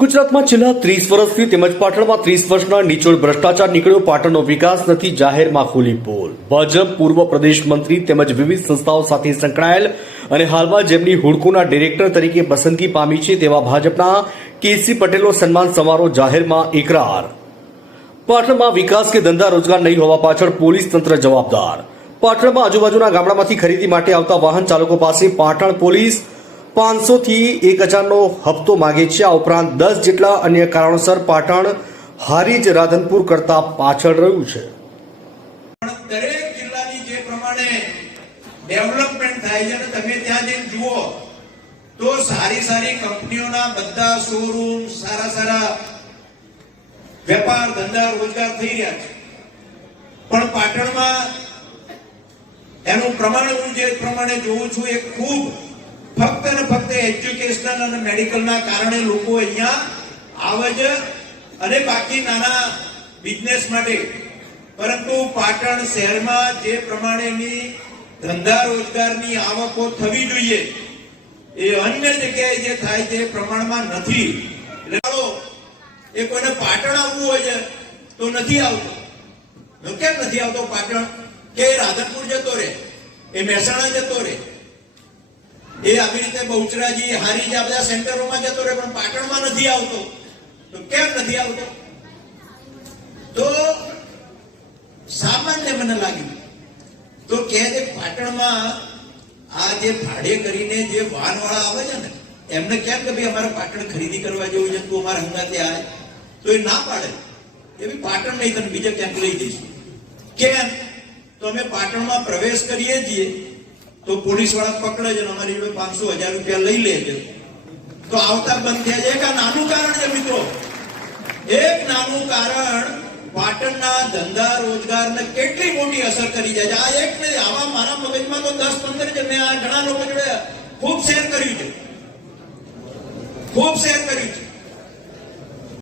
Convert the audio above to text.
ગુજરાતમાં છેલ્લા ત્રીસ વર્ષથી તેમજ પાટણમાં ત્રીસ વર્ષના નીચોડ ભ્રષ્ટાચાર નીકળ્યો પાટણનો વિકાસ નથી જાહેરમાં ખુલી પોલ ભાજપ પૂર્વ પ્રદેશ મંત્રી તેમજ વિવિધ સંસ્થાઓ સાથે સંકળાયેલ અને હાલમાં જેમની હુડકોના ડિરેક્ટર તરીકે પસંદગી પામી છે તેવા ભાજપના કેસી પટેલનો સન્માન સમારોહ જાહેરમાં એકરાર પાટણમાં વિકાસ કે ધંધા રોજગાર નહીં હોવા પાછળ પોલીસ તંત્ર જવાબદાર પાટણમાં આજુબાજુના ગામડામાંથી ખરીદી માટે આવતા વાહન ચાલકો પાસે પાટણ પોલીસ પાંચસોથી એક હજારનો હપ્તો માગે છે આ ઉપરાંત દસ જેટલા અન્ય કારણોસર પાટણ હારી જ રાધનપુર કરતા પાછળ રહ્યું છે દરેક જિલ્લાની જે પ્રમાણે ડેવલપમેન્ટ થાય છે અને તમે ત્યાં જઈને જુઓ તો સારી સારી કંપનીઓના બધા શોરૂમ સારા સારા વેપાર ધંધા રોજગાર થઈ રહ્યા છે પણ પાટણમાં એનું પ્રમાણ હું જે પ્રમાણે જોઉં છું એ ખૂબ ફક્ત ને ફક્ત એજ્યુકેશનલ અને મેડિકલના કારણે લોકો અહીંયા આવે છે અને બાકી નાના બિઝનેસ માટે પરંતુ પાટણ શહેરમાં જે પ્રમાણેની ધંધા રોજગારની આવકો થવી જોઈએ એ અન્ય જગ્યાએ જે થાય છે પ્રમાણમાં નથી એટલે એ કોઈને પાટણ આવવું હોય છે તો નથી આવતો કેમ નથી આવતો પાટણ કે રાધનપુર જતો રહે એ મહેસાણા જતો રહે એ આવી રીતે બહુચરાજી હારી આ બધા સેન્ટરોમાં જતો રહે પણ પાટણમાં નથી આવતો તો કેમ નથી આવતો તો સામાન્ય મને લાગ્યું તો કે જે પાટણમાં આ જે ભાડે કરીને જે વાનવાળા આવે છે ને એમને કેમ કે ભાઈ અમારે પાટણ ખરીદી કરવા જેવું છે તું અમારા હંગાતે આવે તો એ ના પાડે એ બી પાટણ નહીં તને બીજા ક્યાંક લઈ જઈશું કેમ તો અમે પાટણમાં પ્રવેશ કરીએ છીએ તો પોલીસ વાળા પકડે છે અમારી પાંચસો હજાર રૂપિયા લઈ લે છે તો આવતા બંધ થયા છે એક આ નાનું કારણ છે મિત્રો એક નાનું કારણ પાટણના ધંધા રોજગારને કેટલી મોટી અસર કરી જાય છે આ એક ને આવા મારા મગજમાં તો દસ પંદર છે મેં આ ઘણા લોકો જોડે ખૂબ શેર કર્યું છે ખૂબ શેર કર્યું છે